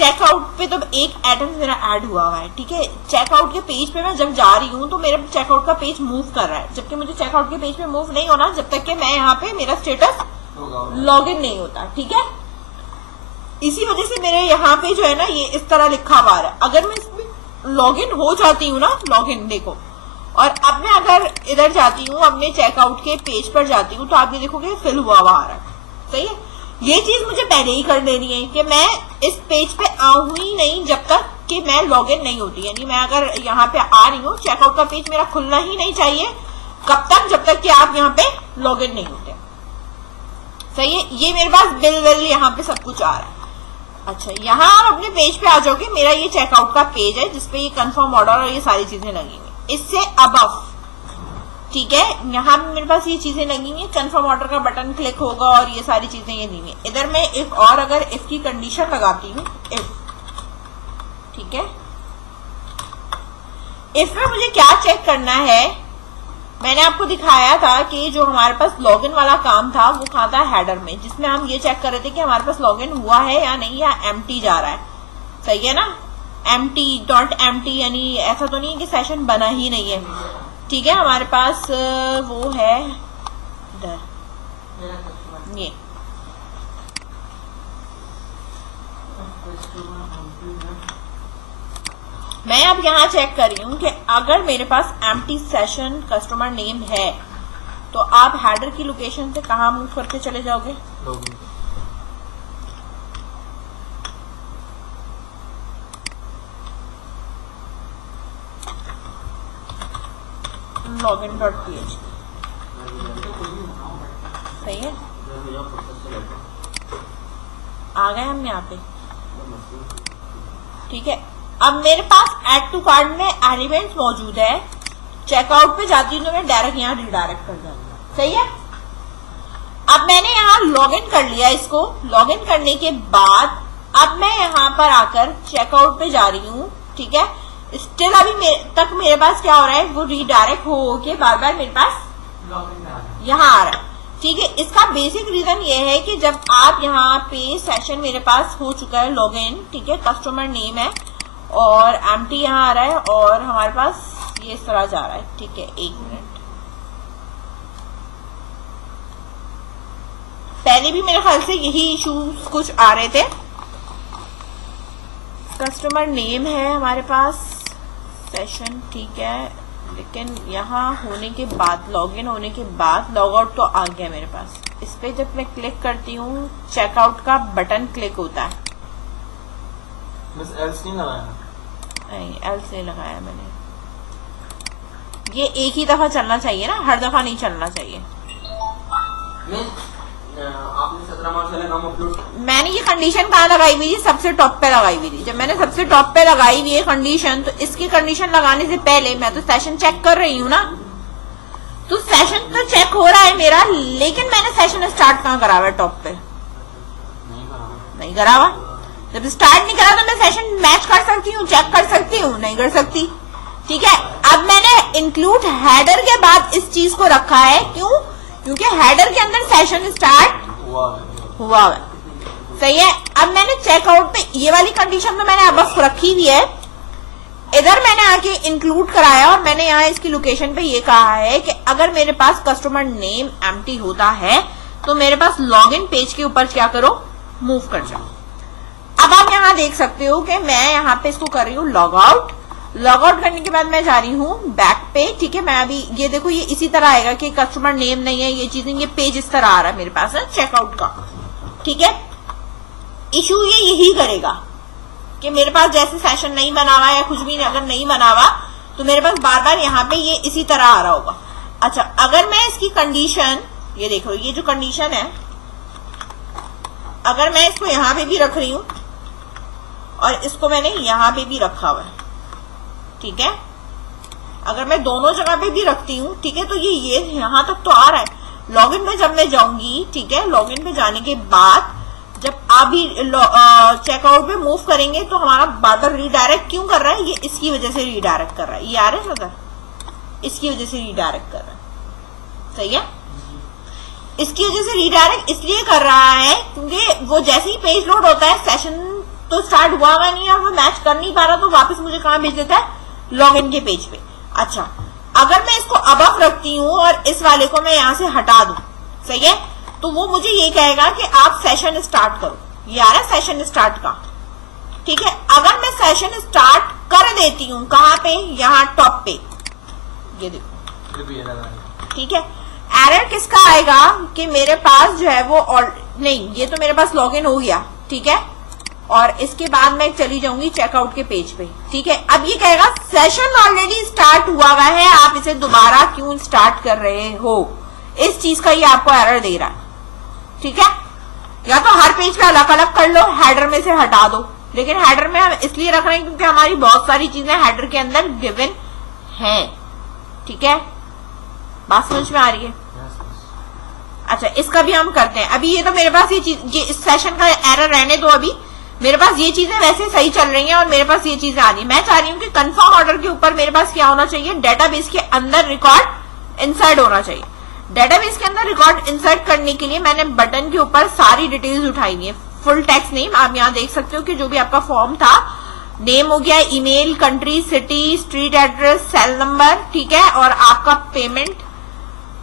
Checkout पे तो एक एटम मेरा ऐड हुआ है, ठीक है। चेकआउट के पेज पे मैं जब जा रही हूँ तो मेरा चेकआउट का पेज मूव कर रहा है, जबकि मुझे चेकआउट के पेज पे मूव नहीं होना जब तक कि मैं यहाँ पे मेरा स्टेटस लॉगिन नहीं होता, ठीक है। इसी वजह से मेरे यहाँ पे जो है ना ये इस तरह लिखा हुआ है। अगर मैं इसमें लॉगिन हो जाती हूँ ना, लॉगिन देखो, और अब मैं अगर इधर जाती हूँ अपने चेकआउट के पेज पर जाती हूँ तो आप ये देखोगे फिल हुआ आ रहा है, सही है। ये चीज मुझे पहले ही कर देनी है कि मैं इस पेज पे आऊं ही नहीं जब तक कि मैं लॉगिन नहीं होती, यानी मैं अगर यहाँ पे आ रही हूँ चेकआउट का पेज मेरा खुलना ही नहीं चाहिए, कब तक, जब तक कि आप यहाँ पे लॉगिन नहीं होते, सही है। ये मेरे पास बिल विल यहाँ पे सब कुछ आ रहा है। अच्छा, यहाँ आप अपने पेज पे आ जाओगे, मेरा ये चेकआउट का पेज है जिसपे ये कंफर्म ऑर्डर और ये सारी चीजें लगी हुई, इससे अबव, ठीक है, यहाँ पे मेरे पास ये चीजें लगी हुई है, कंफर्म ऑर्डर का बटन क्लिक होगा और ये सारी चीजें ये दी हुई। इधर मैं एक और अगर इफ की कंडीशन लगाती हूँ, इफ, ठीक है, इफ में मुझे क्या चेक करना है, मैंने आपको दिखाया था कि जो हमारे पास लॉगिन वाला काम था वो कहाँ था, हेडर में, जिसमें हम ये चेक कर रहे थे कि हमारे पास लॉगिन हुआ है या नहीं, या एम्प्टी जा रहा है, सही है ना। एम्प्टी डॉट एम्प्टी यानी ऐसा तो नहीं है कि सेशन बना ही नहीं है, ठीक है। हमारे पास वो है इधर, ये मैं अब यहाँ चेक कर रही हूँ कि अगर मेरे पास एम्प्टी सेशन कस्टमर नेम है तो आप हेडर की लोकेशन से कहाँ मूव करके चले जाओगे, लॉगिन डॉट ph, सही है। आ गए हम यहाँ पे, ठीक है। अब मेरे पास ऐड टू कार्ट में एलिमेंट्स मौजूद है, चेकआउट पे जाती हूँ तो मैं डायरेक्ट यहाँ रिडायरेक्ट कर जाती हूँ, सही है। अब मैंने यहाँ लॉगिन कर लिया, इसको लॉगिन करने के बाद अब मैं यहाँ पर आकर चेकआउट पे जा रही हूँ, ठीक है। स्टिल अभी तक मेरे पास क्या हो रहा है, वो रिडायरेक्ट हो के बार बार मेरे पास यहाँ आ रहा है, ठीक है। इसका बेसिक रीजन ये है कि जब आप यहाँ पे सेशन मेरे पास हो चुका है लॉगिन, ठीक है, कस्टमर नेम है और एम्प्टी यहाँ आ रहा है और हमारे पास ये इस तरह जा रहा है, ठीक है। एक मिनट, पहले भी मेरे ख्याल से यही इश्यूज कुछ आ रहे थे। कस्टमर नेम है हमारे पास, सेशन, ठीक है, लेकिन यहाँ होने के बाद, लॉगिन होने के बाद लॉग आउट तो आ गया मेरे पास। इस पे जब मैं क्लिक करती हूँ चेकआउट का बटन क्लिक होता है, बस एल्स नहीं लगाया, नहीं एल्स नहीं लगाया मैंने। ये एक ही दफा चलना चाहिए ना, हर दफा नहीं चलना चाहिए। आपने 17 मार्च वाला काम अपलोड, मैंने ये कंडीशन कहाँ लगाई हुई थी, सबसे टॉप पे लगाई हुई थी। जब मैंने सबसे टॉप पे लगाई हुई है कंडीशन, तो इसकी कंडीशन लगाने से पहले मैं तो सेशन चेक कर रही हूँ ना, तो सेशन तो चेक हो रहा है मेरा, लेकिन मैंने सेशन स्टार्ट कहाँ करा हुआ है, टॉप पे नहीं करा हुआ। जब स्टार्ट नहीं करा तो मैं सेशन मैच कर सकती हूँ, चेक कर सकती हूँ, नहीं कर सकती, ठीक है। अब मैंने इंक्लूड हेडर के बाद इस चीज को रखा है, क्यों, क्योंकि हेडर के अंदर सेशन स्टार्ट हुआ है, सही है। अब मैंने चेकआउट पे ये वाली कंडीशन तो मैंने अब रखी हुई है, इधर मैंने आके इंक्लूड कराया और मैंने यहाँ इसकी लोकेशन पे ये कहा है कि अगर मेरे पास कस्टमर नेम एम्प्टी होता है तो मेरे पास लॉगिन पेज के ऊपर क्या करो, मूव कर जाओ। अब आप यहाँ देख सकते हो कि मैं यहाँ पे इसको कर रही हूँ लॉग आउट। लॉग आउट करने के बाद मैं जा रही हूँ बैक पे, ठीक है। मैं अभी ये देखो, ये इसी तरह आएगा कि कस्टमर नेम नहीं है, ये चीजें, ये पेज इस तरह आ रहा है मेरे पास है चेकआउट का, ठीक है। इशू ये यही करेगा कि मेरे पास जैसे सेशन नहीं बना हुआ या कुछ भी अगर नहीं बना हुआ तो मेरे पास बार बार यहाँ पे ये इसी तरह आ रहा होगा। अच्छा, अगर मैं इसकी कंडीशन, ये देखो, ये जो कंडीशन है, अगर मैं इसको यहाँ पे भी रख रही हूँ और इसको मैंने यहाँ पे भी रखा हुआ है, ठीक है, अगर मैं दोनों जगह पे भी रखती हूँ, ठीक है, तो ये यहाँ तक तो आ रहा है। लॉगिन पे जब मैं जाऊंगी, ठीक है, लॉगिन पे जाने के बाद जब आप भी चेकआउट पे मूव करेंगे तो हमारा बार बार रिडायरेक्ट क्यों कर रहा है, ये इसकी वजह से रिडायरेक्ट कर रहा है, ये आ रहा है नजर, इसकी वजह से रिडायरेक्ट कर रहा है, सही है। इसकी वजह से रिडायरेक्ट इसलिए कर रहा है क्योंकि वो जैसे ही पेज लोड होता है सेशन तो स्टार्ट हुआ नहीं है और वो मैच कर नहीं पा रहा, तो वापस मुझे कहाँ भेज देता है, लॉगिन के पेज पे। अच्छा, अगर मैं इसको अबव रखती हूँ और इस वाले को मैं यहाँ से हटा दूं, सही है, तो वो मुझे ये कहेगा कि आप सेशन स्टार्ट करो। ये आ रहा है सेशन स्टार्ट का, ठीक है। अगर मैं सेशन स्टार्ट कर देती हूँ कहाँ पे, यहाँ टॉप पे, ये देखो, ठीक है। एरर किसका आएगा कि मेरे पास जो है वो नहीं, ये तो मेरे पास लॉगिन हो गया, ठीक है, और इसके बाद मैं चली जाऊंगी चेकआउट के पेज पे, ठीक है। अब ये कहेगा सेशन ऑलरेडी स्टार्ट हुआ हुआ है, आप इसे दोबारा क्यों स्टार्ट कर रहे हो, इस चीज का ये आपको एरर दे रहा है, ठीक है। या तो हर पेज पे अलग अलग कर लो, हेडर में से हटा दो, लेकिन हेडर में हम इसलिए रख रहे हैं क्योंकि हमारी बहुत सारी चीजें हेडर के अंदर गिवन हैं, ठीक है। बात समझ में आ रही है? अच्छा, इसका भी हम करते हैं। अभी ये तो मेरे पास ये चीज, ये इस सेशन का एरर रहने दो, अभी मेरे पास ये चीजें वैसे सही चल रही हैं और मेरे पास ये चीजें आ रही हैं। मैं चाह रही हूँ कि कंफर्म ऑर्डर के ऊपर मेरे पास क्या होना चाहिए, डेटाबेस के अंदर रिकॉर्ड इंसर्ट होना चाहिए। डेटाबेस के अंदर रिकॉर्ड इंसर्ट करने के लिए मैंने बटन के ऊपर सारी डिटेल्स उठाई है, फुल टेक्स्ट नेम, आप यहाँ देख सकते हो कि जो भी आपका फॉर्म था, नेम हो गया, email, country, city, street address, cell number, ठीक है, और आपका पेमेंट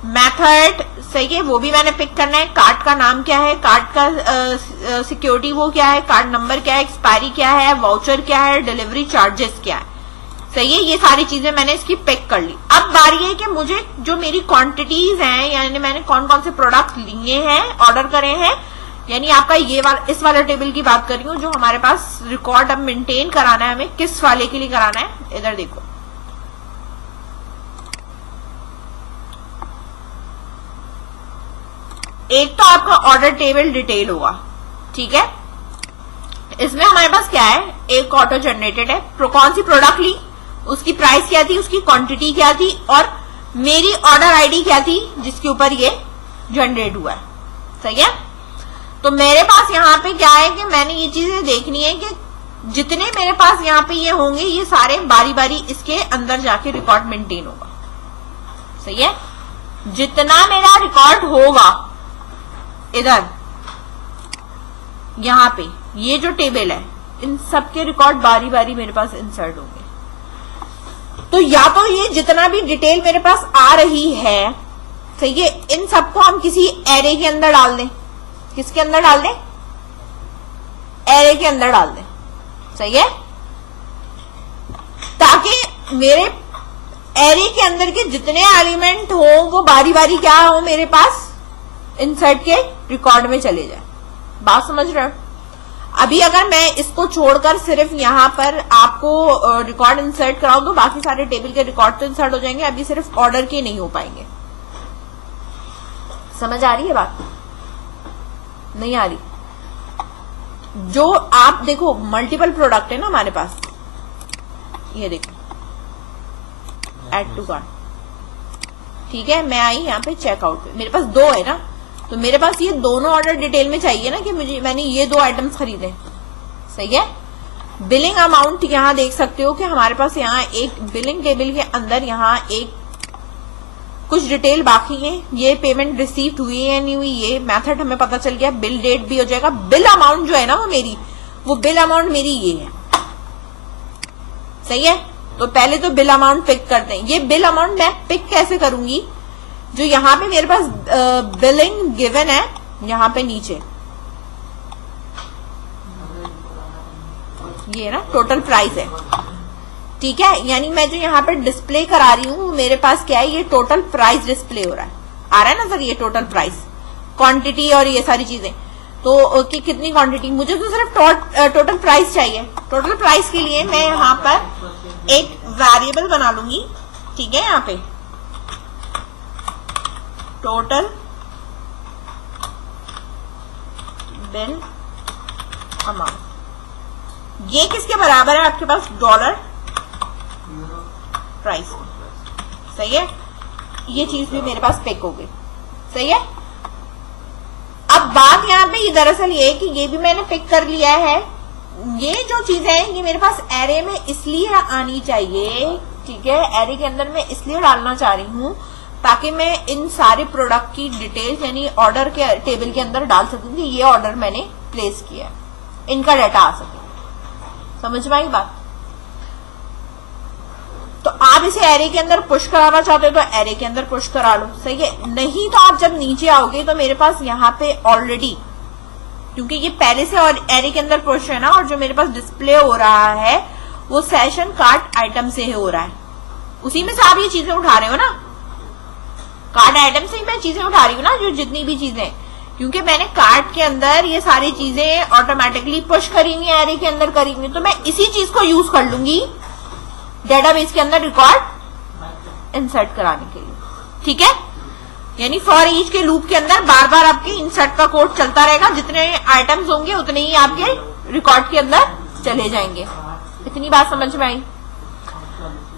मेथड, सही है, वो भी मैंने पिक करना है। कार्ड का नाम क्या है, कार्ड का सिक्योरिटी वो क्या है, कार्ड नंबर क्या है, एक्सपायरी क्या है, वाउचर क्या है, डिलीवरी चार्जेस क्या है, सही है। ये सारी चीजें मैंने इसकी पिक कर ली। अब बारी है कि मुझे जो मेरी क्वांटिटीज हैं, यानी मैंने कौन कौन से प्रोडक्ट लिए हैं, ऑर्डर करे हैं, यानी आपका ये वाला, इस वाला टेबल की बात कर रही हूँ जो हमारे पास रिकॉर्ड अब मेंटेन कराना है, हमें किस वाले के लिए कराना है, इधर देखो, एक तो आपका ऑर्डर टेबल डिटेल होगा, ठीक है। इसमें हमारे पास क्या है, एक ऑटो जनरेटेड है, कौन सी प्रोडक्ट ली, उसकी प्राइस क्या थी, उसकी क्वांटिटी क्या थी, और मेरी ऑर्डर आईडी क्या थी जिसके ऊपर ये जनरेट हुआ है, सही है। तो मेरे पास यहाँ पे क्या है कि मैंने ये चीजें देखनी है कि जितने मेरे पास यहाँ पे ये होंगे, ये सारे बारी बारी इसके अंदर जाके रिकॉर्ड मेंटेन होगा, सही है। जितना मेरा रिकॉर्ड होगा इधर यहाँ पे, ये जो टेबल है, इन सबके रिकॉर्ड बारी बारी मेरे पास इंसर्ट होंगे। तो या तो ये जितना भी डिटेल मेरे पास आ रही है, सही है, इन सबको हम किसी एरे के अंदर डाल दें। किसके अंदर डाल दें, एरे के अंदर डाल दें, सही है, ताकि मेरे एरे के अंदर के जितने एलिमेंट हो वो बारी बारी क्या हो, मेरे पास इंसर्ट के रिकॉर्ड में चले जाए। बात समझ रहे हो? अभी अगर मैं इसको छोड़कर सिर्फ यहाँ पर आपको रिकॉर्ड इंसर्ट कराऊं तो बाकी सारे टेबल के रिकॉर्ड तो इंसर्ट हो जाएंगे, अभी सिर्फ ऑर्डर के नहीं हो पाएंगे। समझ आ रही है बात? नहीं आ रही? जो आप देखो, मल्टीपल प्रोडक्ट है ना हमारे पास, ये देखो, ऐड टू कार्ट, ठीक है। मैं आई यहाँ पे चेकआउट पे, मेरे पास दो है ना, तो मेरे पास ये दोनों ऑर्डर डिटेल में चाहिए ना कि मैंने ये दो आइटम्स खरीदे, सही है। बिलिंग अमाउंट यहाँ देख सकते हो कि हमारे पास यहाँ एक बिलिंग टेबल के अंदर यहाँ एक कुछ डिटेल बाकी है, ये पेमेंट रिसीव्ड हुई है नहीं हुई, ये मेथड हमें पता चल गया, बिल डेट भी हो जाएगा। बिल अमाउंट जो है ना वो बिल अमाउंट मेरी ये है, सही है। तो पहले तो बिल अमाउंट पिक करते हैं। ये बिल अमाउंट मैं पिक कैसे करूंगी, जो यहाँ पे मेरे पास बिलिंग गिवन है, यहाँ पे नीचे ये ना टोटल प्राइस है, ठीक है। यानी मैं जो यहाँ पे डिस्प्ले करा रही हूँ, मेरे पास क्या है, ये टोटल प्राइस डिस्प्ले हो रहा है, आ रहा है ना सर, ये टोटल प्राइस, क्वांटिटी और ये सारी चीजें। तो कितनी क्वांटिटी, मुझे तो सिर्फ टोटल प्राइस चाहिए। टोटल प्राइस के लिए मैं यहाँ पर एक वेरिएबल बना लूंगी, ठीक है। यहाँ पे टोटल बिल अमाउंट, ये किसके बराबर है आपके पास, डॉलर प्राइस, सही है। ये चीज भी मेरे पास पिक हो गई, सही है। अब बात यहाँ पे ये दरअसल ये है कि ये भी मैंने पिक कर लिया है। ये जो चीजें हैं ये मेरे पास एरे में इसलिए आनी चाहिए, ठीक है, एरे के अंदर मैं इसलिए डालना चाह रही हूँ ताकि मैं इन सारे प्रोडक्ट की डिटेल्स यानी ऑर्डर के टेबल के अंदर डाल सकूं कि ये ऑर्डर मैंने प्लेस किया है, इनका डाटा आ सके। समझ में आई बात? तो आप इसे एरे के अंदर पुश कराना चाहते हो तो एरे के अंदर पुश करा लो, सही है। नहीं तो आप जब नीचे आओगे तो मेरे पास यहाँ पे ऑलरेडी, क्योंकि ये पहले से और एरे के अंदर पुश है ना, और जो मेरे पास डिस्प्ले हो रहा है वो सेशन कार्ट आइटम से हो रहा है, उसी में से आप ये चीजें उठा रहे हो ना, कार्ट आइटम से ही मैं चीजें उठा रही हूँ ना, जो जितनी भी चीजें, क्योंकि मैंने कार्ट के अंदर ये सारी चीजें ऑटोमेटिकली पुश करी हुई एरे के अंदर करी हुई, तो मैं इसी चीज को यूज कर लूंगी डेटाबेस के अंदर रिकॉर्ड इंसर्ट कराने के लिए, ठीक है। यानी फॉर ईच के लूप के अंदर बार बार आपके इंसर्ट का कोड चलता रहेगा, जितने आइटम्स होंगे उतने ही आपके रिकॉर्ड के अंदर चले जाएंगे। इतनी बात समझ में आई?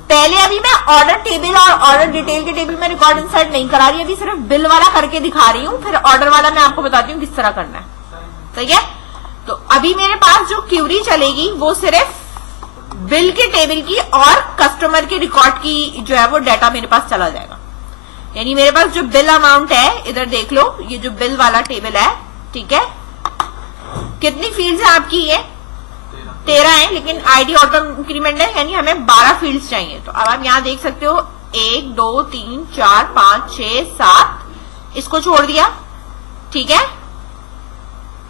पहले अभी मैं ऑर्डर टेबल और ऑर्डर डिटेल के टेबल में रिकॉर्ड इंसर्ट नहीं करा रही, अभी सिर्फ बिल वाला करके दिखा रही हूँ, फिर ऑर्डर वाला मैं आपको बताती हूँ किस तरह करना है, सही है। तो अभी मेरे पास जो क्यूरी चलेगी वो सिर्फ बिल के टेबल की और कस्टमर के रिकॉर्ड की जो है वो डाटा मेरे पास चला जाएगा। यानी मेरे पास जो बिल अमाउंट है, इधर देख लो, ये जो बिल वाला टेबल है, ठीक है, कितनी फील्ड्स है आपकी? ये 13 है, लेकिन आईडी ऑटो इंक्रीमेंट है, यानी हमें 12 फील्ड्स चाहिए। तो अब आप यहाँ देख सकते हो 1 2 3 4 5 6 7, इसको छोड़ दिया, ठीक है,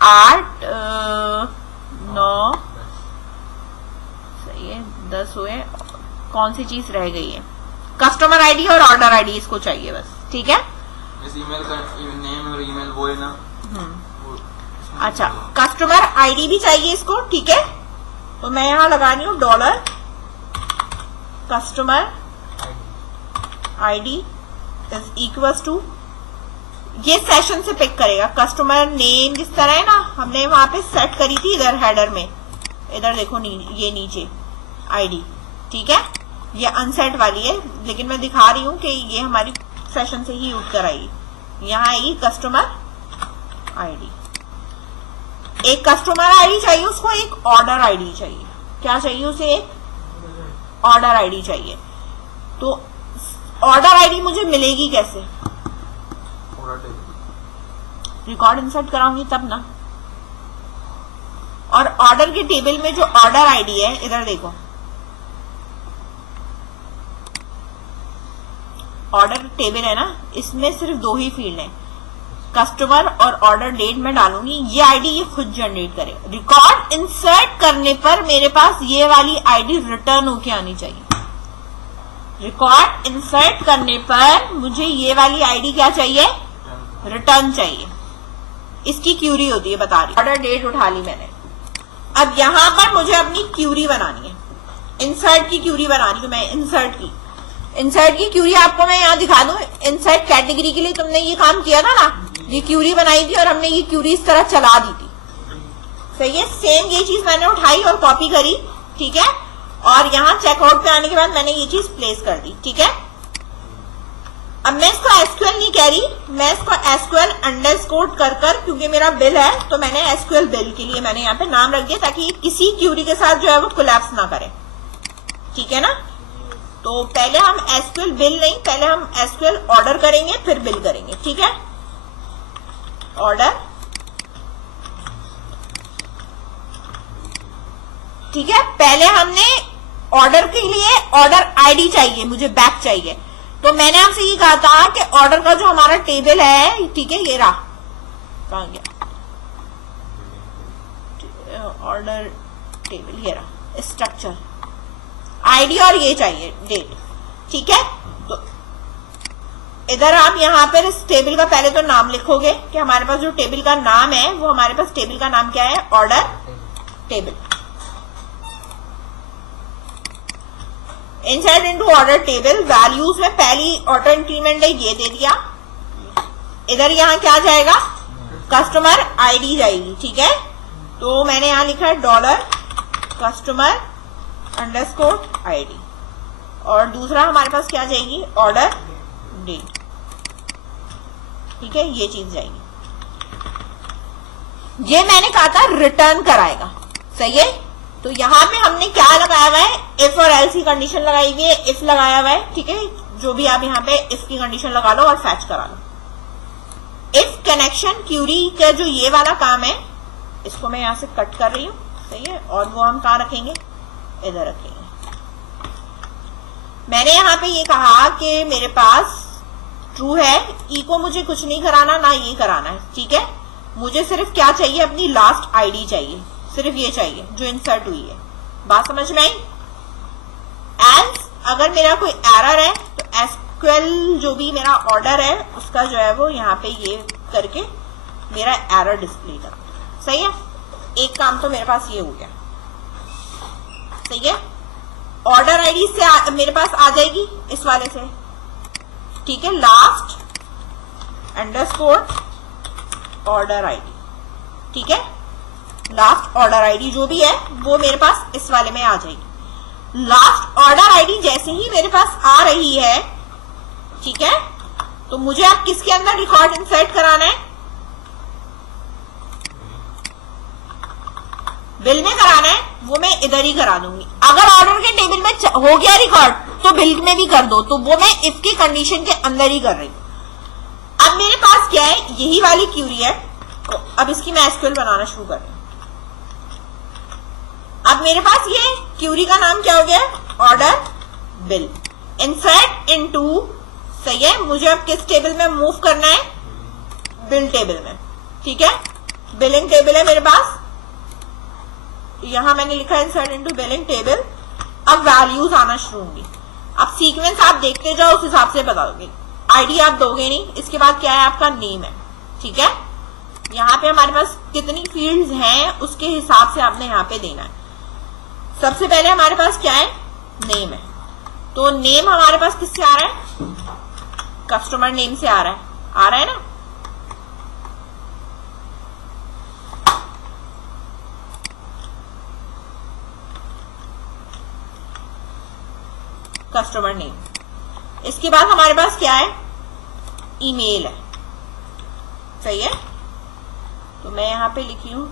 8 9 सही है, 10 हुए। कौन सी चीज रह गई है? कस्टमर आईडी और ऑर्डर आईडी, इसको चाहिए बस, ठीक है। इस ईमेल का नेम और ईमेल वो है ना। अच्छा, कस्टमर आईडी भी चाहिए इसको, ठीक है। तो मैं यहां लगा रही हूं dollar customer ID is equals to, ये सेशन से पिक करेगा कस्टमर नेम, जिस तरह है ना हमने वहां पे सेट करी थी इधर हेडर में, इधर देखो ये नीचे आईडी, ठीक है। ये अनसेट वाली है, लेकिन मैं दिखा रही हूं कि ये हमारी सेशन से ही उठ कर आएगी। यहां आएगी कस्टमर आईडी, एक कस्टमर आईडी चाहिए उसको, एक ऑर्डर आईडी चाहिए। क्या चाहिए उसे? एक ऑर्डर आईडी चाहिए। तो ऑर्डर आईडी मुझे मिलेगी कैसे? रिकॉर्ड इंसर्ट कराऊंगी तब ना। और ऑर्डर के टेबल में जो ऑर्डर आईडी है, इधर देखो, ऑर्डर टेबल है ना, इसमें सिर्फ 2 ही फील्ड है, कस्टमर और ऑर्डर डेट में डालूंगी, ये आईडी ये खुद जनरेट करेगा। रिकॉर्ड इंसर्ट करने पर मेरे पास ये वाली आईडी रिटर्न होके आनी चाहिए। रिकॉर्ड इंसर्ट करने पर मुझे ये वाली आईडी क्या चाहिए? रिटर्न चाहिए। इसकी क्यूरी होती है, बता रही, ऑर्डर डेट उठा ली मैंने। अब यहां पर मुझे अपनी क्यूरी बनानी है, इंसर्ट की क्यूरी बनानी हूं मैं। इंसर्ट की क्यूरी आपको मैं यहाँ दिखा दूं। इंसर्ट कैटेगरी के लिए तुमने ये काम किया था ना, ये क्यूरी बनाई थी और हमने ये क्यूरी इस तरह चला दी थी, सही है। सेम ये चीज मैंने उठाई और कॉपी करी, ठीक है, और यहाँ चेकआउट पे आने के बाद मैंने ये चीज प्लेस कर दी, ठीक है। अब मैं इसको एसक्यूएल नहीं कह रही, मैं इसको एसक्यूएल अंडरस्कोर कर, क्योंकि मेरा बिल है तो मैंने एसक्यूएल बिल के लिए मैंने यहाँ पे नाम रख दिया, ताकि किसी क्यूरी के साथ जो है वो कोलैप्स ना करे, ठीक है ना। तो पहले हम एसक्यूएल बिल नहीं, पहले हम एसक्यूएल ऑर्डर करेंगे, फिर बिल करेंगे, ठीक है। ऑर्डर, ठीक है। पहले हमने ऑर्डर के लिए ऑर्डर आईडी चाहिए, मुझे बैक चाहिए। तो मैंने आपसे ये कहा था कि ऑर्डर का जो हमारा टेबल है, ठीक है, ये रहा, कहां गया ऑर्डर टेबल, ये रहा स्ट्रक्चर, आईडी और ये चाहिए डेट, ठीक है। तो इधर आप यहाँ पर इस टेबल का पहले तो नाम लिखोगे कि हमारे पास जो टेबल का नाम है वो हमारे पास टेबल का नाम क्या है? Order table. Insert into order table, values में पहली ऑटो इंक्रीमेंट है, ये दे दिया। इधर यहाँ क्या जाएगा? कस्टमर आईडी जाएगी, ठीक है। तो मैंने यहाँ लिखा है डॉलर कस्टमर अंडरस्कोर आईडी, और दूसरा हमारे पास क्या जाएगी? ऑर्डर डेट, ठीक है, ये चीज जाएगी। ये मैंने कहा था रिटर्न कराएगा, सही है। तो यहां पे हमने क्या लगाया हुआ है? इफ और एल्स की कंडीशन लगाई हुई है, इफ लगाया हुआ है, ठीक है। जो भी आप यहाँ पे इफ की कंडीशन लगा लो और फैच करा लो। इफ कनेक्शन क्यूरी का जो ये वाला काम है, इसको मैं यहां से कट कर रही हूं, सही है, और वो हम कहां रखेंगे? इधर रखेंगे। मैंने यहाँ पे ये कहा कि मेरे पास ट्रू है, ई को मुझे कुछ नहीं कराना, ना ये कराना है, ठीक है। मुझे सिर्फ क्या चाहिए, अपनी लास्ट आईडी चाहिए, सिर्फ ये चाहिए जो इंसर्ट हुई है। बात समझ में आई? एल्स अगर मेरा कोई एरर है तो एसक्यूएल जो भी मेरा ऑर्डर है उसका जो है वो यहाँ पे ये करके मेरा एरर डिस्प्ले कर, सही है। एक काम तो मेरे पास ये हो गया, सही है। ऑर्डर आईडी से मेरे पास आ जाएगी इस वाले से, ठीक है। लास्ट अंडरस्कोर ऑर्डर आईडी, ठीक है। लास्ट ऑर्डर आईडी जो भी है वो मेरे पास इस वाले में आ जाएगी। लास्ट ऑर्डर आईडी जैसे ही मेरे पास आ रही है, ठीक है, तो मुझे आप किसके अंदर रिकॉर्ड इंसर्ट कराना है, बिल में कराना है, वो मैं इधर ही करा दूंगी। अगर ऑर्डर के टेबल में हो गया रिकॉर्ड तो बिल में भी कर दो, तो वो मैं इफ की कंडीशन के अंदर ही कर रही हूं। अब मेरे पास क्या है, यही वाली क्यूरी है, तो अब इसकी मैं एसक्यूएल बनाना शुरू कर रही हूं। अब मेरे पास ये क्यूरी का नाम क्या हो गया, ऑर्डर बिल, इंसर्ट इनटू, सही है। मुझे अब किस टेबल में मूव करना है, बिल टेबल में, ठीक है। बिलिंग टेबल है मेरे पास, यहां मैंने लिखा है इंसर्ट इनटू बिलिंग टेबल। अब वैल्यूज आना शुरू होंगी। अब सीक्वेंस आप देखते जाओ, उस हिसाब से बता दोगे। आईडी आप दोगे नहीं, इसके बाद क्या है, आपका नेम है, ठीक है। यहाँ पे हमारे पास कितनी फील्ड्स हैं उसके हिसाब से आपने यहाँ पे देना है। सबसे पहले हमारे पास क्या है, नेम है, तो नेम हमारे पास किससे आ रहा है, कस्टमर नेम से आ रहा है ना। Customer name. इसके बाद हमारे पास क्या है, ईमेल है, सही है। तो मैं यहां पे लिखी हूं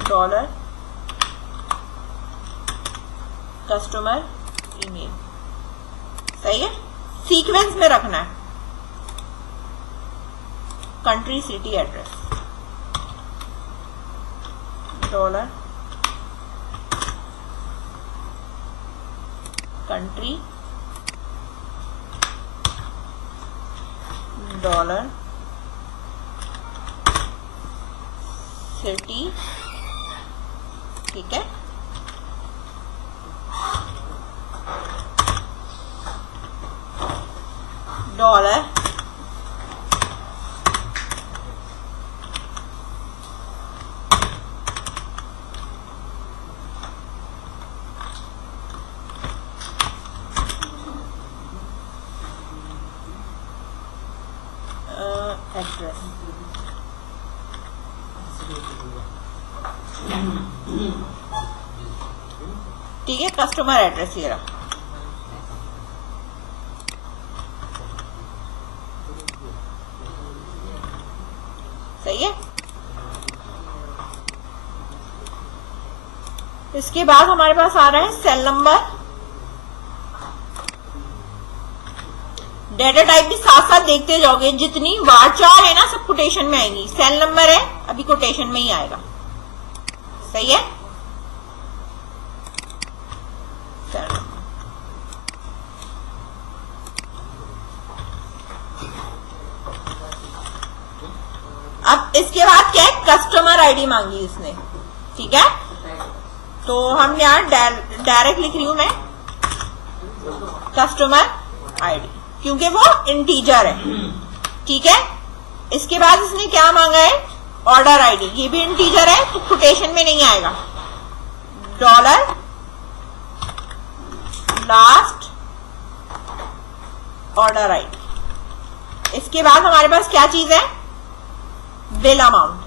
डॉलर कस्टमर ईमेल, सही है। सीक्वेंस में रखना है, country city address, dollar country, dollar city, ठीक है। डॉलर एड्रेस, ठीक है। कस्टमर एड्रेस ये रहा, सही है। इसके बाद हमारे पास आ रहा है सेल नंबर, डेटा टाइप भी साथ साथ देखते जाओगे, जितनी वारचार है ना सब कोटेशन में आएंगी। सेल नंबर है अभी कोटेशन में ही आएगा, सही है। सेल नंबर, अब इसके बाद क्या है, कस्टमर आईडी मांगी इसने, ठीक है। तो हम यहाँ डायरेक्ट लिख रही हूं मैं कस्टमर आईडी, क्योंकि वो इंटीजर है, ठीक है। इसके बाद इसने क्या मांगा है, ऑर्डर आईडी, ये भी इंटीजर है तो कोटेशन में नहीं आएगा। Dollar last order ID. इसके बाद हमारे पास क्या चीज है, बिल अमाउंट,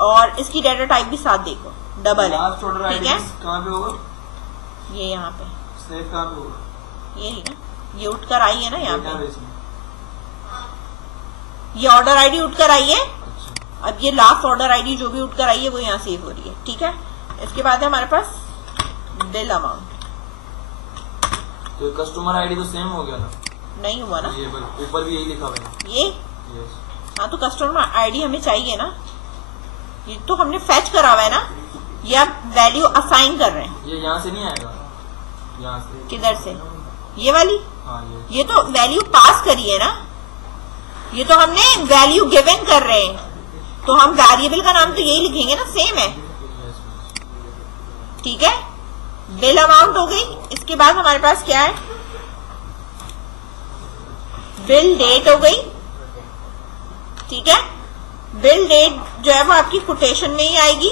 और इसकी डेटा टाइप भी साथ देखो, डबल है, ठीक है। कहाँ पे होगा, ये यहाँ पे सेव कहाँ पे होगा, ये ही ना, ये उठकर आई है ना यहाँ पे, ये ऑर्डर आईडी उठकर आई है। अब ये लास्ट ऑर्डर आईडी जो भी उठकर आई है वो यहाँ सेव हो रही है, ठीक है। इसके बाद है हमारे पास बिल अमाउंट। तो कस्टमर आईडी तो सेम हो गया ना, नहीं हुआ ना, ये ऊपर भी यही लिखा हुआ है ये, हाँ तो कस्टमर आईडी हमें चाहिए ना, ये तो हमने फैच करा हुआ है ना, ये आप वैल्यू असाइन कर रहे हैं। ये यहाँ से नहीं आएगा, यहाँ से किधर से? ये वाली? हाँ ये तो वैल्यू पास करी है ना, ये तो हमने वैल्यू गिवन कर रहे हैं, तो हम वेरिएबल का नाम तो यही लिखेंगे ना, सेम है। ठीक है, बिल अमाउंट हो गई। इसके बाद हमारे पास क्या है? बिल डेट हो गई। ठीक है, बिल डेट जो है वो आपकी कोटेशन में ही आएगी,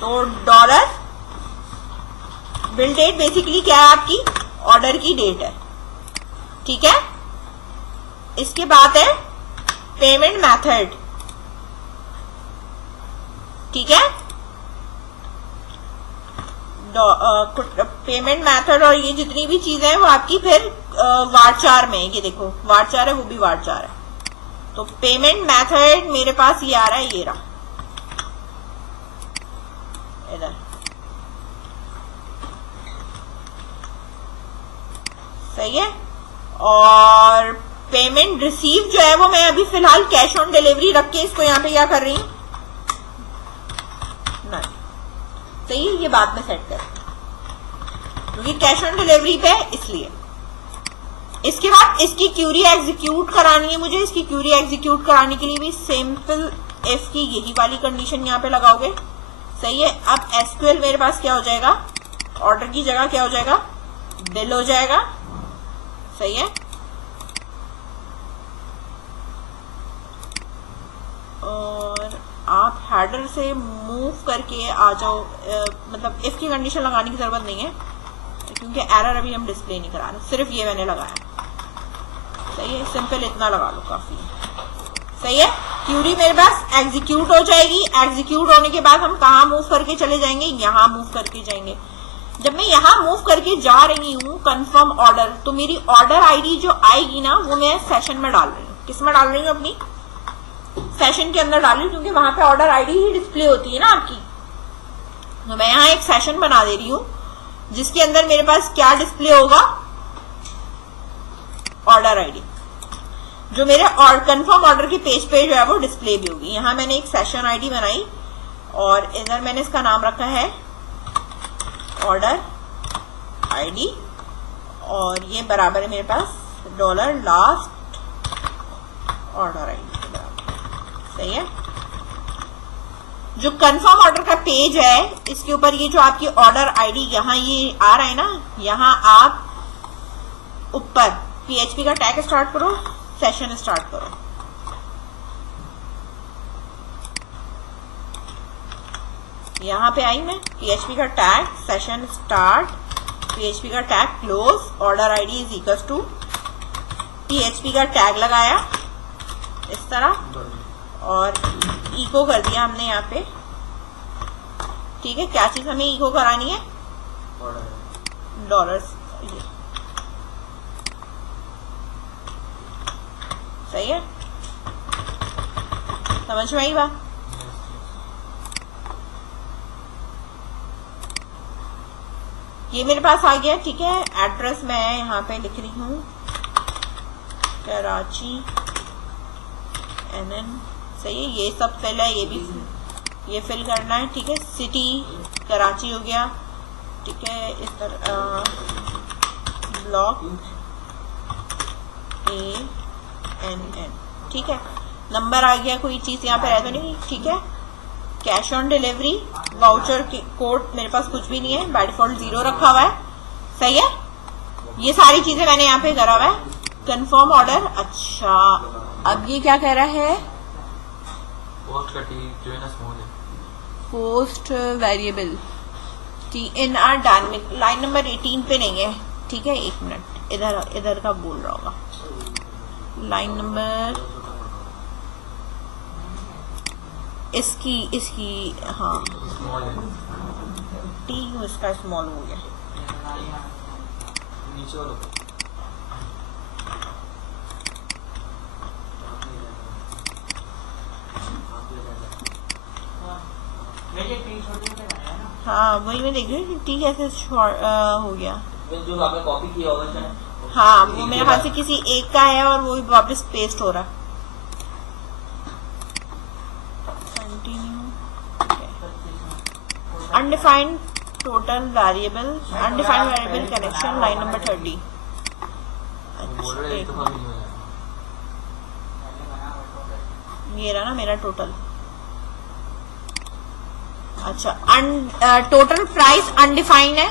तो डॉलर बिल डेट बेसिकली क्या है? आपकी ऑर्डर की डेट है। ठीक है, इसके बाद है पेमेंट मेथड। ठीक है, पेमेंट मेथड और ये जितनी भी चीजें हैं वो आपकी फिर वारचार में, ये देखो वारचार है, वो भी वारचार है। तो पेमेंट मेथड मेरे पास ये आ रहा है, ये रहा इधर। सही है, और पेमेंट रिसीव जो है वो मैं अभी फिलहाल कैश ऑन डिलीवरी रख के इसको यहाँ पे क्या कर रही हूँ, नहीं सही है, ये बाद में सेट कर, क्योंकि कैश ऑन डिलीवरी पे है इसलिए। इसके बाद इसकी क्यूरी एग्जीक्यूट करानी है मुझे। इसकी क्यूरी एग्जीक्यूट कराने के लिए भी सिंपल इफ की यही वाली कंडीशन यहाँ पे लगाओगे। सही है, अब एसक्यूएल मेरे पास क्या हो जाएगा? ऑर्डर की जगह क्या हो जाएगा? बिल हो जाएगा। सही है, और आप हेडर से मूव करके आ जाओ, मतलब इफ की कंडीशन लगाने की जरूरत नहीं है, क्योंकि एरर अभी हम डिस्प्ले नहीं करा रहे, सिर्फ ये मैंने लगाया। सही है, सिंपल इतना लगा लो, काफी है। सही है, क्यूरी मेरे पास एग्जीक्यूट हो जाएगी। एग्जीक्यूट होने के बाद हम कहाँ मूव करके चले जाएंगे? यहाँ मूव करके जाएंगे। जब मैं यहाँ मूव करके जा रही हूँ कंफर्म ऑर्डर, तो मेरी ऑर्डर आईडी जो आएगी ना वो मैं सेशन में डाल रही हूँ। किस में डाल रही हूँ? अपनी सेशन के अंदर डाल रही हूँ, क्योंकि वहां पे ऑर्डर आईडी ही डिस्प्ले होती है ना आपकी। तो मैं यहाँ एक सेशन बना दे रही हूँ जिसके अंदर मेरे पास क्या डिस्प्ले होगा? ऑर्डर आईडी, जो मेरे कंफर्म ऑर्डर के पेज पे जो है वो डिस्प्ले भी होगी। यहाँ मैंने एक सेशन आईडी बनाई और इधर मैंने इसका नाम रखा है ऑर्डर आईडी, और ये बराबर है मेरे पास डॉलर लास्ट ऑर्डर आईडी के बराबर। सही है, जो कंफर्म ऑर्डर का पेज है इसके ऊपर ये जो आपकी ऑर्डर आईडी यहाँ ये आ रहा है ना, यहाँ आप ऊपर पीएचपी का टैग स्टार्ट करो, सेशन स्टार्ट करो। यहाँ पे आई मैं, पीएचपी का टैग, सेशन स्टार्ट, पीएचपी का tag close, order ID is equal to, PHP का टैग लगाया इस तरह और इको कर दिया हमने यहाँ पे। ठीक है, क्या चीज हमें इको करानी है? डॉलर्स। सही है, समझ में आई बात? ये मेरे पास आ गया। ठीक है, एड्रेस मैं यहाँ पे लिख रही हूँ कराची NN। सही है, ये सब फिल है, ये भी ये फिल करना है। ठीक है, सिटी कराची हो गया। ठीक है, इस तरह ब्लॉक ANN। ठीक है, नंबर आ गया, कोई चीज यहाँ पे रह तो नहीं। ठीक है, cash on delivery voucher code मेरे पास कुछ भी नहीं है, बाय डिफॉल्ट 0 रखा हुआ है। सही है, ये सारी चीजें मैंने यहाँ पे करा हुआ है। Confirm order. अच्छा, अब ये क्या कह रहा है? पोस्ट का टी जो है ना स्मॉल है, post variable TNR dynamic. Line number 18 पे नहीं है। ठीक है, एक मिनट, इधर का बोल रहा होगा। लाइन नंबर इसकी हाँ, स्मॉल है, टी इसका स्मॉल हो गया। नीचे वाला हाँ, वही मैं देख रही हूँ टी कैसे हो गया। जो आपने कॉपी किया होगा शायद। हाँ, वो मेरे ख्याल से किसी एक का है और वो भी वापस पेस्ट हो रहा है। Continue. Undefined total variable, undefined variable connection, line number 30। बोल रहे एक दफा भी नहीं होगा। ये रहा ना मेरा टोटल। अच्छा, टोटल प्राइस अनडिफाइंड है,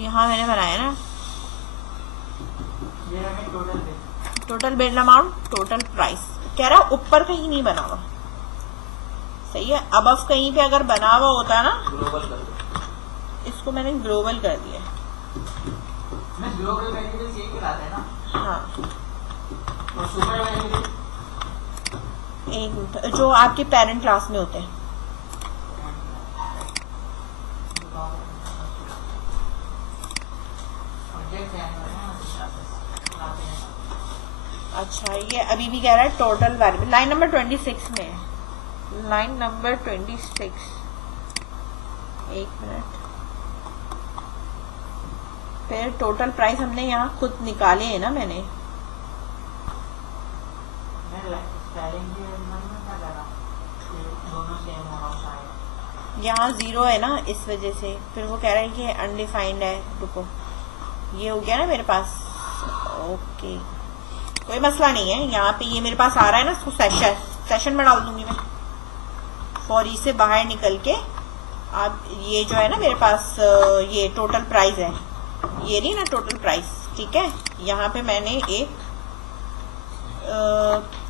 यहाँ मैंने बनाया ना total bill amount, total price कह रहा ऊपर कहीं नहीं बना हुआ, सही है। अबव कहीं पे अगर बना हुआ होता है ना, ग्लोबल कर दो। इसको मैंने ग्लोबल कर दिया। मैं ग्लोबल वेरिएबल्स यही कहलाते हैं ना, हाँ, और सुपर वेरिएबल एक मिनट, जो आपके पेरेंट क्लास में होते हैं। अच्छा, ये अभी भी कह रहा है टोटल वेरिएबल, लाइन नंबर 26 में है, लाइन नंबर 26। एक मिनट, फिर टोटल प्राइस हमने यहाँ खुद निकाले हैं ना, मैंने यहाँ 0 है ना, इस वजह से फिर वो कह रहा है कि अनडिफाइंड है। रुको, ये हो गया ना मेरे पास, ओके, कोई मसला नहीं है। यहाँ पे ये मेरे पास आ रहा है ना, इसको सेशन में डाल दूंगी मैं, फॉर ई से बाहर निकल के। अब ये जो है ना मेरे पास, ये टोटल प्राइस है, ये नहीं ना टोटल प्राइस, ठीक है। यहाँ पे मैंने एक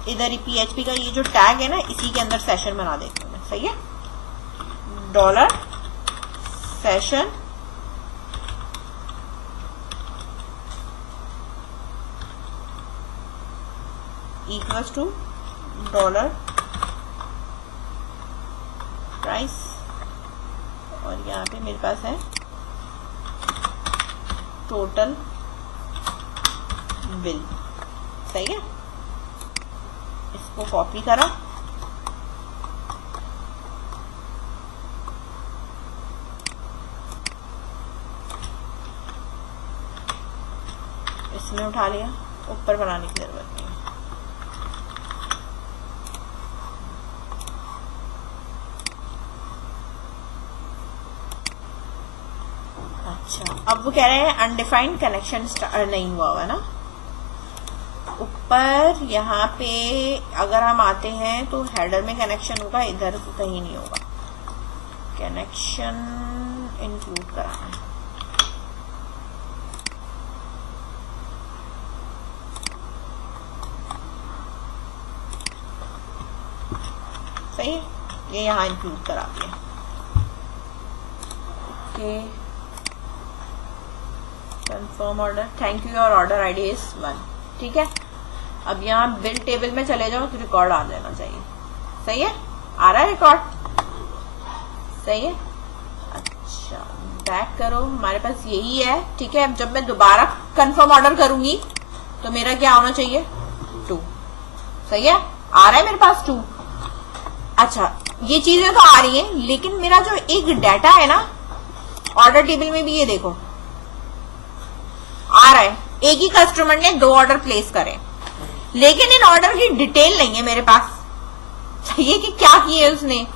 इधर PHP का ये जो टैग है ना, इसी के अंदर सेशन बना देती हूँ मैं, सही है। Dollar session equals to dollar price, और यहाँ पे मेरे पास है टोटल बिल, सही है। इसको कॉपी करा, इसमें उठा लिया, ऊपर बनाने की जरूरत नहीं है। अच्छा, अब वो कह रहे हैं अनडिफाइंड कनेक्शन नहीं हुआ ना। ऊपर यहाँ पे अगर हम आते हैं तो हेडर में कनेक्शन होगा, इधर तो कहीं नहीं होगा। कनेक्शन इंक्लूड कराना है, सही है, ये यहाँ इंक्लूड करा दिया। Okay, confirm order, thank you, your order ID is 1, ठीक है। अब यहाँ बिल टेबल में चले जाओ तो रिकॉर्ड आ जाना चाहिए, सही है। आ रहा है रिकॉर्ड, सही है। अच्छा, बैक करो, हमारे पास यही है, ठीक है। अब जब मैं दोबारा कंफर्म ऑर्डर करूंगी तो मेरा क्या होना चाहिए, 2, सही है। आ रहा है मेरे पास 2। अच्छा, ये चीजें तो आ रही हैं, लेकिन मेरा जो एक डाटा है ना ऑर्डर टेबल में भी, ये देखो आ रहा है, एक ही कस्टमर ने 2 ऑर्डर प्लेस करे, लेकिन इन ऑर्डर की डिटेल नहीं है मेरे पास, सही है, कि क्या किए उसने,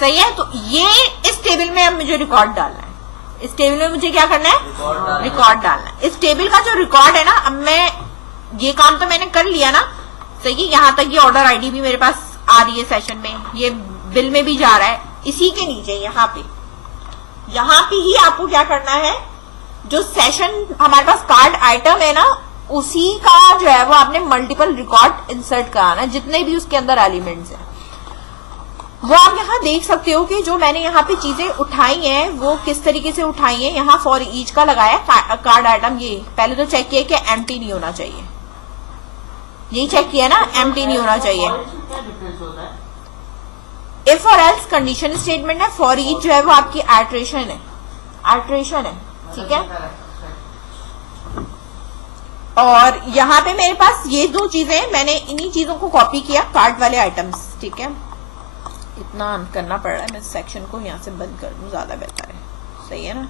सही है। तो ये इस टेबल में अब मुझे रिकॉर्ड डालना है, इस टेबल में मुझे क्या करना है, रिकॉर्ड डालना है। इस टेबल का जो रिकॉर्ड है ना, अब मैं ये काम तो मैंने कर लिया ना, सही है। यहाँ तक ये ऑर्डर आईडी भी मेरे पास आ रही है सेशन में, ये बिल में भी जा रहा है। इसी के नीचे यहाँ पे ही आपको क्या करना है, जो सेशन हमारे पास कार्ड आइटम है ना, उसी का जो है वो आपने मल्टीपल रिकॉर्ड इंसर्ट कराना है, जितने भी उसके अंदर एलिमेंट्स हैं। वो आप यहाँ देख सकते हो कि जो मैंने यहाँ पे चीजें उठाई हैं वो किस तरीके से उठाई हैं। यहाँ फॉर ईच का लगाया कार्ड आइटम, ये पहले तो चेक किया कि एम्प्टी नहीं होना चाहिए, यही चेक किया ना, एम्प्टी नहीं होना चाहिए। क्या डिफरेंस होता है? इफ और एल्स कंडीशन स्टेटमेंट है, फॉर ईच जो है वो आपकी आइटरेशन है, ठीक है। और यहाँ पे मेरे पास ये 2 चीजें, मैंने इन्हीं चीजों को कॉपी किया, कार्ड वाले आइटम्स, ठीक है। इतना करना पड़ रहा है, मैं सेक्शन को यहाँ से बंद कर दूं, ज्यादा बेहतर है, सही है ना।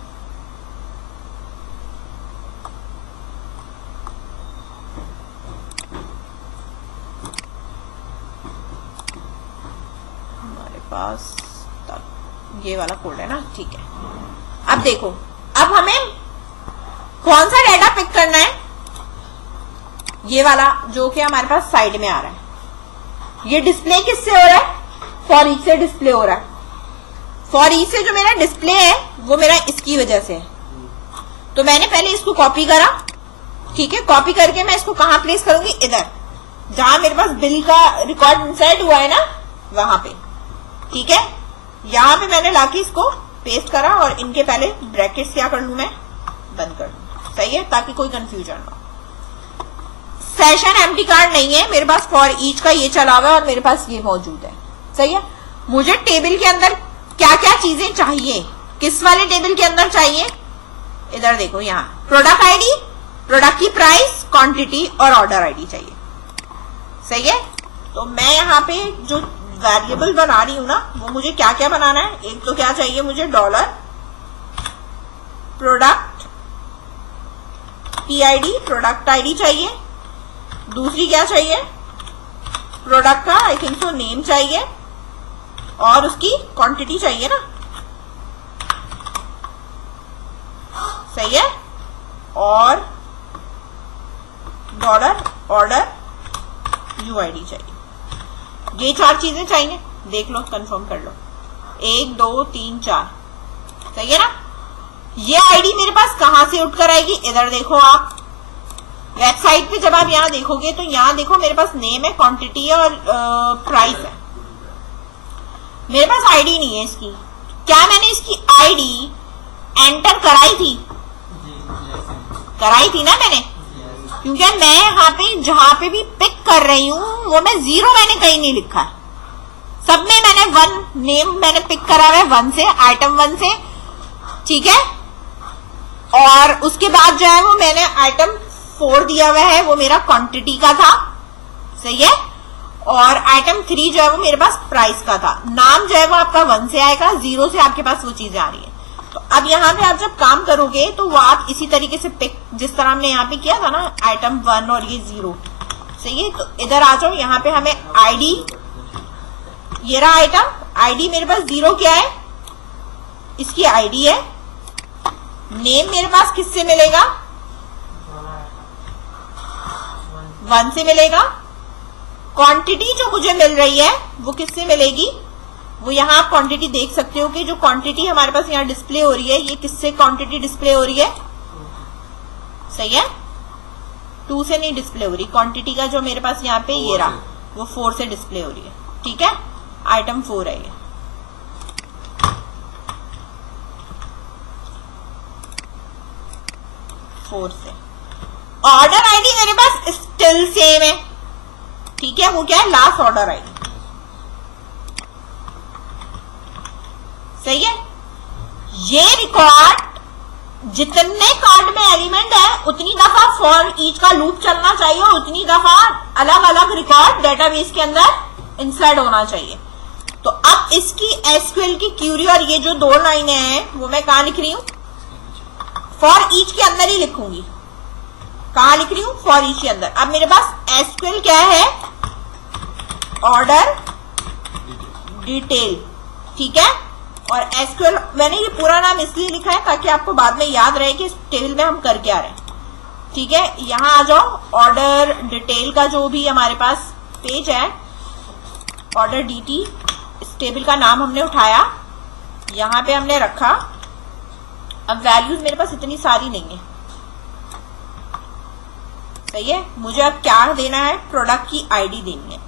पास तक ये वाला कोड है ना, ठीक है। अब देखो, अब हमें कौन सा डाटा पिक करना है, ये वाला जो कि हमारे पास साइड में आ रहा है। ये डिस्प्ले किससे हो रहा है, फॉर ईच से डिस्प्ले हो रहा है। फॉर ईच से जो मेरा डिस्प्ले है वो मेरा इसकी वजह से है, तो मैंने पहले इसको कॉपी करा, ठीक है। कॉपी करके मैं इसको कहां प्लेस करूंगी, इधर जहां मेरे पास बिल का रिकॉर्ड इंसर्ट हुआ है ना, वहां पे, ठीक है। यहां पे मैंने लाके इसको पेस्ट करा और इनके पहले ब्रैकेट्स क्या कर लू, मैं बंद कर लू, सही है, ताकि कोई कंफ्यूजन ना हो। सेशन एम्प्टी कार्ड नहीं है मेरे पास, फॉर ईच का ये चला हुआ है और मेरे पास ये मौजूद है, सही है। मुझे टेबल के अंदर क्या क्या चीजें चाहिए, किस वाले टेबल के अंदर चाहिए, इधर देखो, यहाँ प्रोडक्ट आईडी, प्रोडक्ट की प्राइस, क्वांटिटी और ऑर्डर आईडी चाहिए, सही है। तो मैं यहाँ पे जो वेरिएबल बना रही हूं ना, वो मुझे क्या क्या बनाना है, एक तो क्या चाहिए मुझे, dollar product PID, product ID चाहिए। दूसरी क्या चाहिए, प्रोडक्ट का आई थिंक सो नेम चाहिए और उसकी क्वांटिटी चाहिए ना, सही है। और डॉलर ऑर्डर यूआईडी चाहिए। ये 4 चीजें चाहिए, देख लो, कंफर्म कर लो, 1 2 3 4, सही है ना। ये आईडी मेरे पास कहां से उठ कर आएगी, इधर देखो आप वेबसाइट पे, जब आप यहां देखोगे तो यहां देखो मेरे पास नेम है, क्वांटिटी है और प्राइस है। मेरे पास आईडी नहीं है इसकी। क्या मैंने इसकी आईडी एंटर कराई थी, कराई थी ना मैंने, क्योंकि मैं यहाँ पे जहां पे भी पिक कर रही हूं वो मैं 0 मैंने कहीं नहीं लिखा, सब में मैंने 1 नेम मैंने पिक करा हुआ है, 1 से, आइटम 1 से, ठीक है। और उसके बाद जो है वो मैंने आइटम 4 दिया हुआ है, वो मेरा क्वांटिटी का था, सही है। और आइटम 3 जो है वो मेरे पास प्राइस का था। नाम जो है वो आपका 1 से आएगा, 0 से आपके पास वो चीजें आ रही है। तो अब यहाँ पे आप जब काम करोगे तो वो आप इसी तरीके से पिक, जिस तरह हमने यहाँ पे किया था ना, आइटम 1 और ये 0, सही है। तो इधर आ जाओ, यहाँ पे हमें आईडी, ये रहा आइटम, आईडी मेरे पास 0 क्या है, इसकी आईडी है। नेम मेरे पास किससे मिलेगा, 1 से मिलेगा। क्वांटिटी जो मुझे मिल रही है वो किससे मिलेगी, वो यहाँ आप क्वांटिटी देख सकते हो कि जो क्वांटिटी हमारे पास यहाँ डिस्प्ले हो रही है, ये किससे क्वांटिटी डिस्प्ले हो रही है, सही है। 2 से नहीं डिस्प्ले हो रही, क्वांटिटी का जो मेरे पास यहाँ पे ये रहा वो 4 से डिस्प्ले हो रही है, ठीक है। आइटम 4 है ये, से। ऑर्डर आईडी मेरे पास स्टिल सेम है, ठीक है, वो क्या है, लास्ट ऑर्डर आईडी, सही है। ये रिकॉर्ड जितने कार्ड में एलिमेंट है उतनी दफा फॉर ईच का लूप चलना चाहिए और उतनी दफा अलग अलग रिकॉर्ड डेटाबेस के अंदर इंसर्ट होना चाहिए। तो अब इसकी एसक्यूएल की क्यूरी और ये जो 2 लाइनें हैं वो मैं कहां लिख रही हूं, फॉर ईच के अंदर ही लिखूंगी। कहां लिख रही हूं, फॉर ईच के अंदर। अब मेरे पास एसक्यूएल क्या है, ऑर्डर डिटेल, ठीक है। और एसक्यूएल मैंने ये पूरा नाम इसलिए लिखा है ताकि आपको बाद में याद रहे कि इस टेबल में हम कर क्या रहे हैं, ठीक है। यहां आ जाओ, ऑर्डर डिटेल का जो भी हमारे पास पेज है, ऑर्डर डीटी, इस टेबल का नाम हमने उठाया, यहां पे हमने रखा। अब वैल्यूज मेरे पास इतनी सारी नहीं है, सही है। मुझे अब क्या देना है, प्रोडक्ट की आईडी देनी है।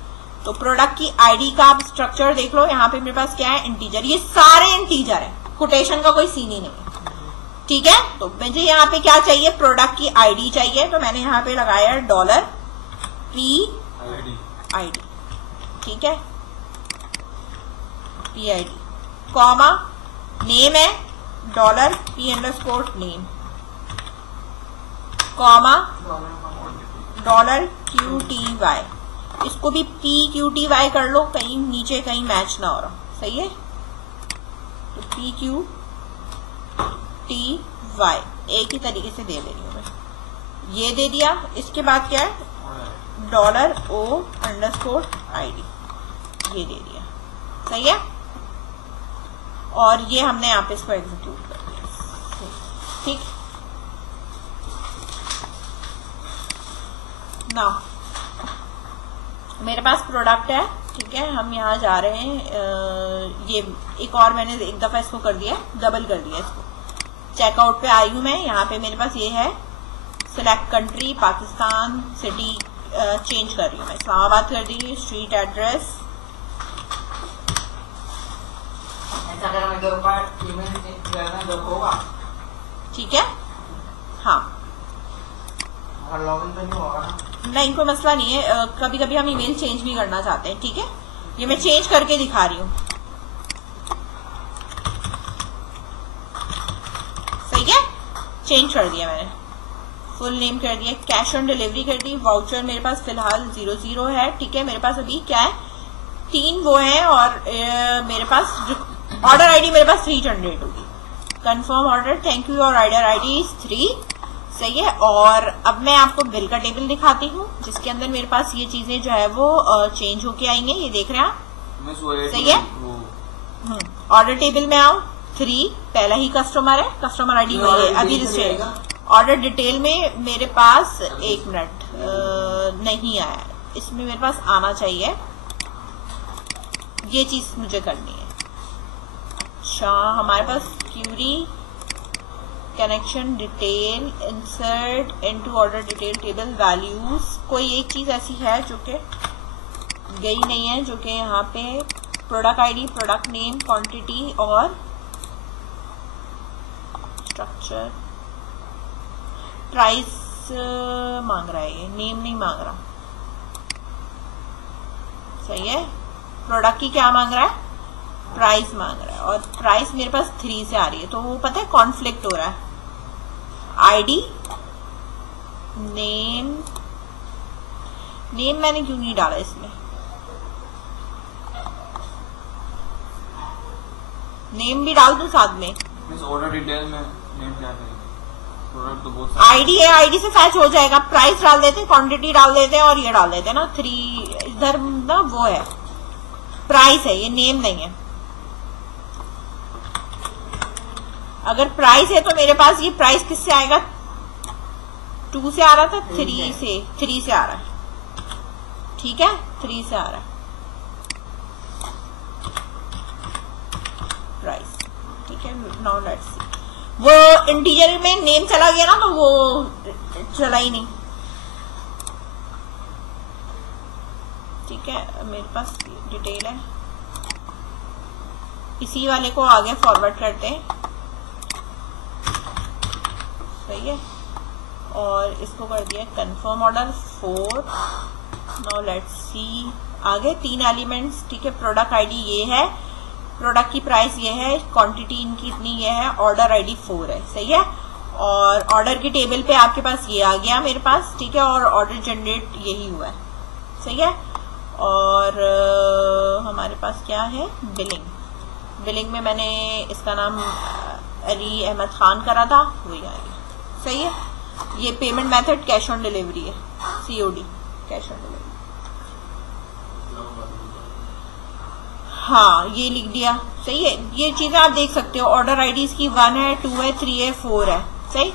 तो प्रोडक्ट की आईडी का आप स्ट्रक्चर देख लो, यहाँ पे मेरे पास क्या है, इंटीजर, ये सारे इंटीजर है, कोटेशन का कोई सीन ही नहीं है, ठीक है। तो मुझे यहाँ पे क्या चाहिए, प्रोडक्ट की आईडी चाहिए, तो मैंने यहाँ पे लगाया डॉलर पी आईडी, ठीक है, पी आईडी, कॉमा, नेम है dollar p_name, comma dollar QTY, इसको भी PQTY कर लो, कहीं नीचे कहीं मैच ना हो रहा, सही है। तो PQTY एक ही तरीके से दे रही हूं मैं, ये दे दिया। इसके बाद क्या है, $O_ID, ये दे दिया, सही है। और ये हमने यहाँ पे इसको एग्जीक्यूट कर दिया। ठीक ना, मेरे पास प्रोडक्ट है, ठीक है, हम यहाँ जा रहे हैं, ये एक और मैंने एक दफा इसको कर दिया, डबल कर दिया इसको। चेकआउट पे आई हूँ मैं, यहाँ पे मेरे पास ये है select country Pakistan, city change कर रही हूँ मैं, इस्लामाबाद कर दी, स्ट्रीट एड्रेस। ऐसा अगर मैं 2 रुपये ईमेल करना जो होगा, ठीक है, हाँ, अगर लॉगिन तो नहीं होगा ना? नहीं, कोई मसला नहीं है, कभी कभी हम ईमेल चेंज भी करना चाहते हैं, ठीक है। ये मैं चेंज करके दिखा रही हूँ, सही है, चेंज कर दिया मैंने, फुल नेम कर दिया, कैश ऑन डिलीवरी कर दी, वाउचर मेरे पास फिलहाल 00 है, ठीक है। मेरे पास अभी क्या है, 3 वो है, और मेरे पास ऑर्डर आईडी मेरे पास 3 जनरेट होगी। कंफर्म ऑर्डर, थैंक यू, और ऑर्डर आईडी इज 3, सही है। और अब मैं आपको बिल का टेबल दिखाती हूँ, जिसके अंदर मेरे पास ये चीजें जो है वो चेंज होके आएंगे, ये देख रहे हैं आप, सही है। ऑर्डर टेबल में आओ, 3 पहला ही कस्टमर है, कस्टमर आईडी वही है, अभी रजिस्टर्ड। ऑर्डर डिटेल में मेरे पास 1 मिनट नहीं आया, इसमें मेरे पास आना चाहिए, ये चीज मुझे करनी है। अच्छा, हमारे पास query connection detail, insert into order detail table, values, कोई एक चीज ऐसी है जो कि गई नहीं है, जो कि यहाँ पे product ID, product name, quantity और स्ट्रक्चर, प्राइस मांग रहा है, ये नेम नहीं मांग रहा, सही है। प्रोडक्ट की क्या मांग रहा है, प्राइस मांग रहा है, और प्राइस मेरे पास 3 से आ रही है, तो वो पता है कॉन्फ्लिक्ट हो रहा है। आईडी, नेम, नेम मैंने क्यों नहीं डाला इसमें, नेम भी डाल दूं साथ में, ऑर्डर डिटेल में नेम क्या करेंगे, प्रोडक्ट तो बहुत आईडी है, आईडी से फैच हो जाएगा, प्राइस डाल देते हैं, क्वांटिटी डाल देते हैं, और ये डाल देते हैं ना 3, इधर ना वो है, प्राइस है, ये नेम नहीं है। अगर प्राइस है तो मेरे पास ये प्राइस किससे आएगा, 2 से आ रहा था, 3 से आ रहा है, ठीक है, 3 से आ रहा है प्राइस, ठीक है। नाउ लेट्स सी, वो इंटीजर में नेम चला गया ना, तो वो चला ही नहीं, ठीक है। मेरे पास डिटेल है, इसी वाले को आगे फॉरवर्ड करते हैं, सही है, और इसको कर दिया confirm order 4। Now let's see, आगे 3 एलिमेंट्स, ठीक है। प्रोडक्ट आईडी ये है, प्रोडक्ट की प्राइस ये है, क्वांटिटी इनकी इतनी ये है, ऑर्डर आईडी 4 है, सही है। और ऑर्डर की टेबल पे आपके पास ये आ गया मेरे पास, ठीक है, और ऑर्डर जनरेट यही हुआ है, सही है। और हमारे पास क्या है, बिलिंग, बिलिंग में मैंने इसका नाम अली अहमद खान करा था, वही आ गया, सही है। ये payment method cash on delivery है, COD, कैश ऑन डिलीवरी, हाँ, ये लिख दिया, सही है। ये चीजें आप देख सकते हो, ऑर्डर आईडी इसकी 1 है, 2 है, 3 है, 4 है, सही।